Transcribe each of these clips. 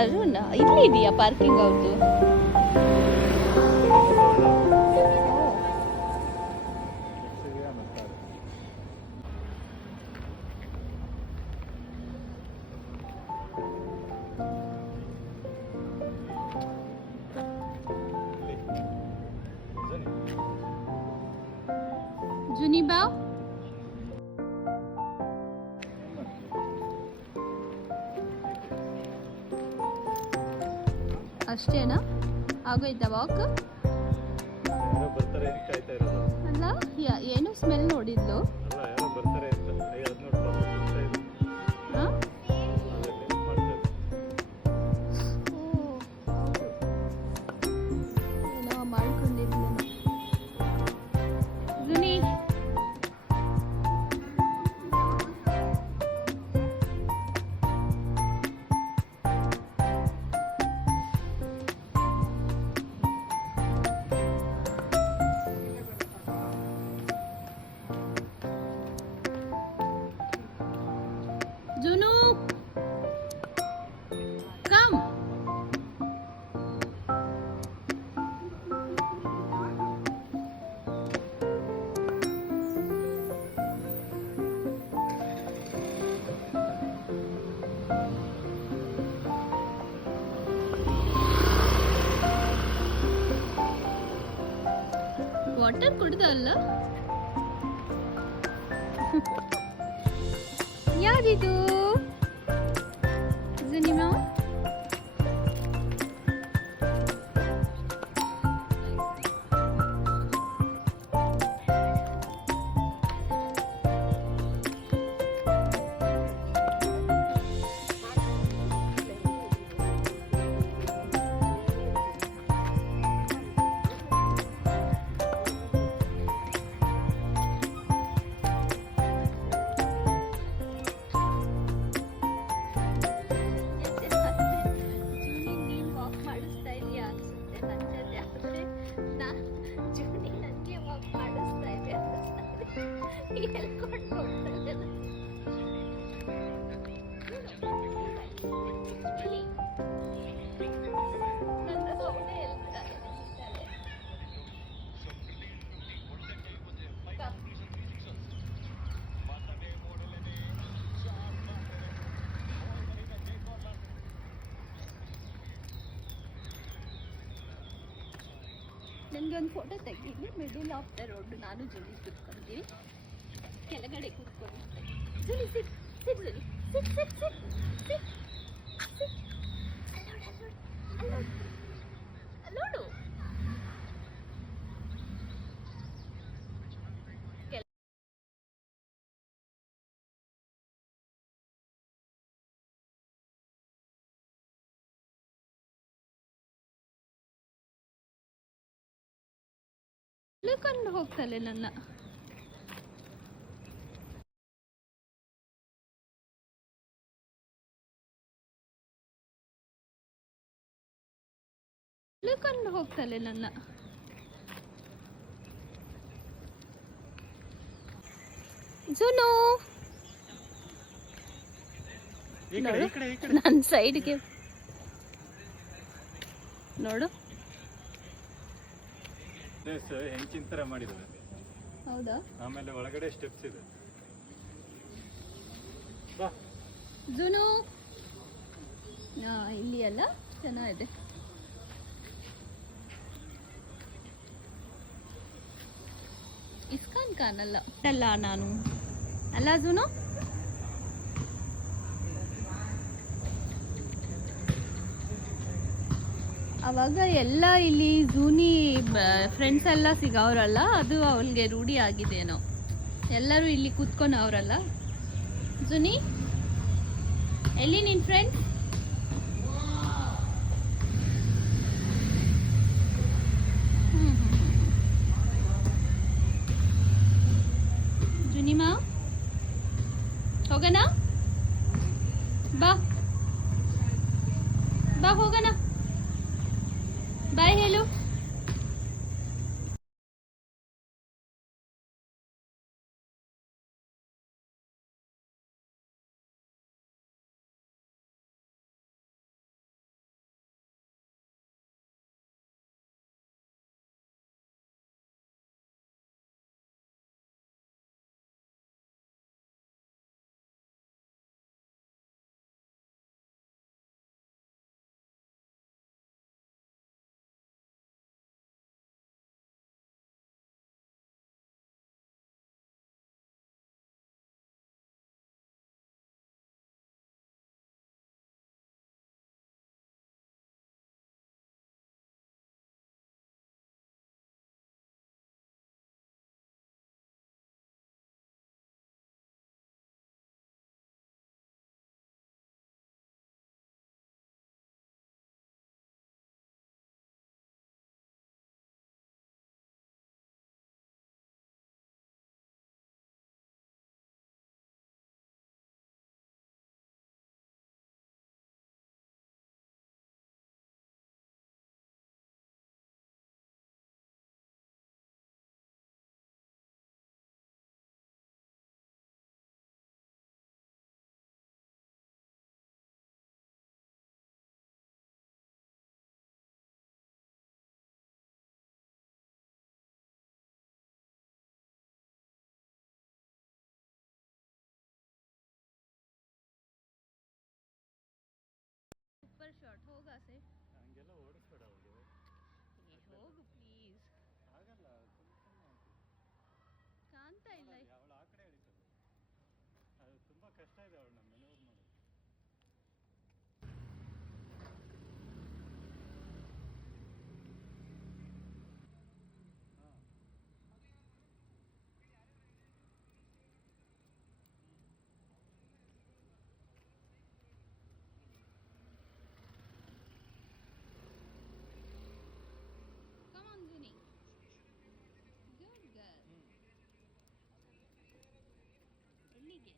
ಅರುಣ್ ಇಲ್ಲಿ ಇದೆಯಾ ಪಾರ್ಕಿಂಗ್ ಅವ್ರದ್ದು? ಜುನಿಬಾ ಅಷ್ಟೇನಾ? ಆಗೋಯ್ತಾ ವಾಕ್? ಅಲ್ಲ ಏನು ಸ್ಮೆಲ್ ನೋಡಿದ್ಲು. ಏನೋ ಮಾಡ್ಕೊಂಡಿದ್ಲು. Juni Junu, come. ವಾಟರ್ ಕುಡ್ದಲ್ಲ? ಯಾರಿದು? Zanima? ನನಗೊಂದು ಫೋಟೋ ತೆಗೀಲಿ. ಮಿಡಲ್ ಆಫ್ ದ ರೋಡ್ ನಾನು ಜುಲಿ ಕೂತ್ಕೊಂತೀವಿ, ಕೆಳಗಡೆ ಕೂತ್ಕೊಂಡಿದ್ದೆ. ಜುಲಿ ಸಿಟ್ ಸಿಟ್ ಜುಲಿ ಸಿಟ್ ಸಿಟ್ ಸಿಟ್ ಸಿಟ್. ಅಲ್ಲೋಡು ಇಳ್ಕೊಂಡು ಹೋಗ್ತಲೆ ನನ್ನ. ಇಳ್ಕೊಂಡು ಹೋಗ್ತಲೆ ನನ್ನ. ಜುನು ನನ್ನ ಸೈಡ್ಗೆ ನೋಡು. ಹೆಂಚಿನ ತರ ಮಾಡಿದ್ದಾರೆ. ಹೌದಾ? ಆಮೇಲೆ ಒಳಗಡೆ ಸ್ಟೆಪ್ಸ್ ಇದೆ. ಜುನು ಇಲ್ಲಿ ಅಲ್ಲ, ಚೆನ್ನಾಗಿದೆ. ಇಸ್ಕಾನ್ ಕಾಣಲ್ಲ ಅಲ್ಲ ನಾನು ಅಲ್ಲ ಜುನು. ಅವಾಗ ಎಲ್ಲ ಇಲ್ಲಿ ಜೂನಿ ಫ್ರೆಂಡ್ಸ್ ಎಲ್ಲ ಸಿಗೋರಲ್ಲ, ಅದು ಅವಳಿಗೆ ರೂಢಿ ಆಗಿದೆನೋ. ಎಲ್ಲರೂ ಇಲ್ಲಿ ಕೂತ್ಕೊಂಡವ್ರಲ್ಲ. ಜುನಿ ಎಲ್ಲಿ ನಿನ್ ಫ್ರೆಂಡ್ಸ್? ಜುನಿಮಾ ಹೋಗೋಣ ಬಾ ಬಾ ಹೋಗೋಣ. ಬಾಯ್ ಹೇಳು. ಹೋಗು ಪ್ಲೀಸ್. ಆಗಲ್ಲ ಸುಮ್ಮನೆ ಕಾಣ್ತಾ ಇಲ್ಲ. ಅವಳು ಆ ಕಡೆ ಎಳಿತದೆ. ಅದು ತುಂಬಾ ಕಷ್ಟ ಇದೆ ಅವಳು ನಮ್ಮ ಮೆನೂರ್ ಮಾಡೋದು. Come on, Zuni. Good girl. ಎಲ್ಲಿಗೆ?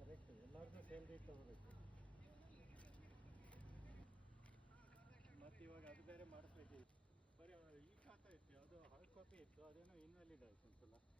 ಕರೆಕ್ಟ್, ಎಲ್ಲರಿಗೂ ಸ್ಯಾಲ್ರಿ ತಗೋಬೇಕು. ಮತ್ತೆ ಇವಾಗ ಅದು ಬೇರೆ ಮಾಡಿಸ್ಬೇಕು. ಬರೀ ಈ ಖಾತಾ ಇತ್ತು, ಯಾವುದೋ ಹಾರ್ಡ್ ಕಾಪಿ ಇತ್ತು, ಅದೇನೋ ಇನ್ವ್ಯಾಲಿಡ್ ಆಯ್ತು ಒಂದ್ಸಲ.